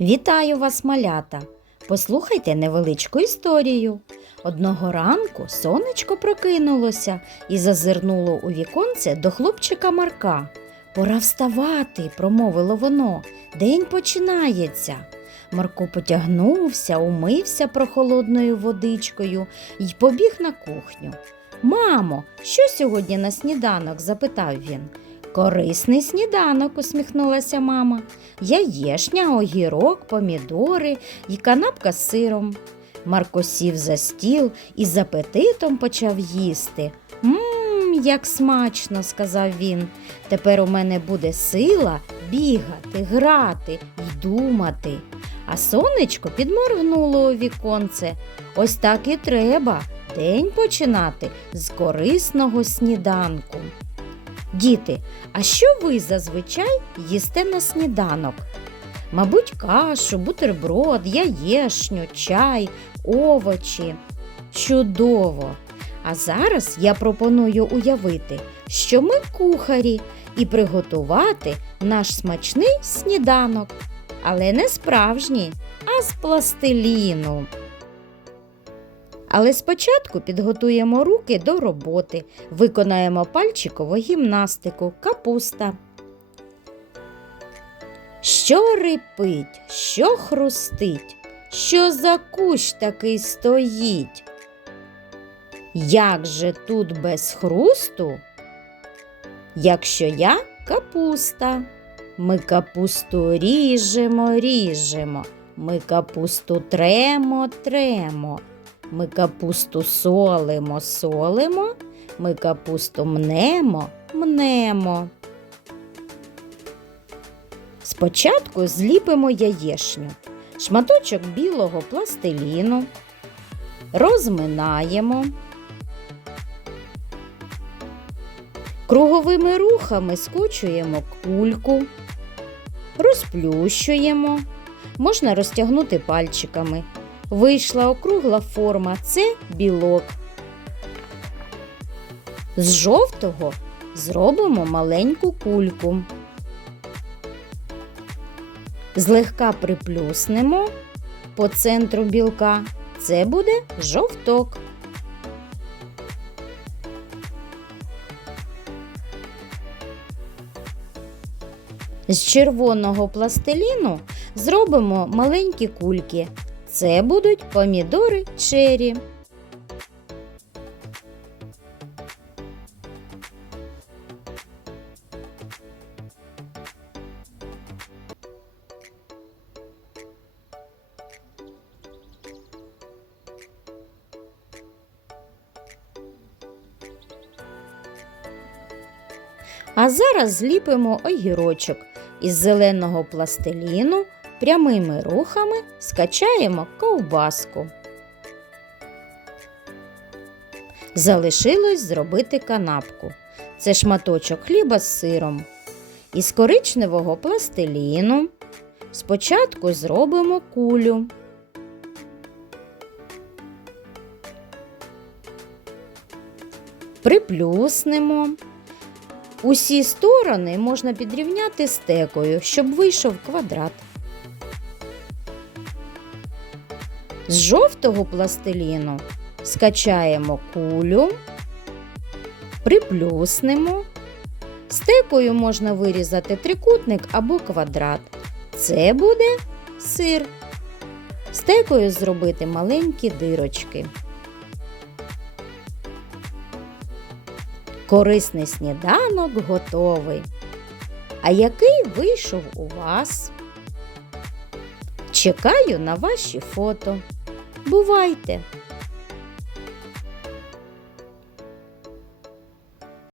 Вітаю вас, малята! Послухайте невеличку історію. Одного ранку сонечко прокинулося і зазирнуло у віконце до хлопчика Марка. Пора вставати, промовило воно. День починається. Марко потягнувся, умився прохолодною водичкою і побіг на кухню. Мамо, що сьогодні на сніданок? запитав він. Корисний сніданок, усміхнулася мама. Яєшня, огірок, помідори і канапка з сиром. Марко сів за стіл і з апетитом почав їсти. Мм, як смачно, сказав він. Тепер у мене буде сила бігати, грати й думати. А сонечко підморгнуло у віконце. Ось так і треба день починати з корисного сніданку. Діти, а що ви зазвичай їсте на сніданок? Мабуть, кашу, бутерброд, яєшню, чай, овочі. Чудово! А зараз я пропоную уявити, що ми кухарі і приготувати наш смачний сніданок, але не справжній, а з пластиліну. Але спочатку підготуємо руки до роботи, виконаємо пальчикову гімнастику, капуста. Що рипить, що хрустить, що за кущ такий стоїть? Як же тут без хрусту? Якщо я капуста, ми капусту ріжемо, ріжемо, ми капусту тремо, тремо. Ми капусту солимо, солимо, ми капусту мнемо, мнемо. Спочатку зліпимо яєшню, шматочок білого пластиліну, розминаємо. Круговими рухами скочуємо кульку, розплющуємо, можна розтягнути пальчиками. Вийшла округла форма це білок. З жовтого зробимо маленьку кульку. Злегка приплюснемо по центру білка. Це буде жовток. З червоного пластиліну зробимо маленькі кульки. Це будуть помідори чері. А зараз зліпимо огірочок із зеленого пластиліну прямими рухами скачаємо ковбаску. Залишилось зробити канапку. Це шматочок хліба з сиром. Із коричневого пластиліну спочатку зробимо кулю. Приплюснемо. Усі сторони можна підрівняти стекою, щоб вийшов квадрат. З жовтого пластиліну скачаємо кулю, приплюснемо. Стекою можна вирізати трикутник або квадрат. Це буде сир. Стекою зробити маленькі дирочки. Корисний сніданок готовий. А який вийшов у вас? Чекаю на ваші фото. Бувайте!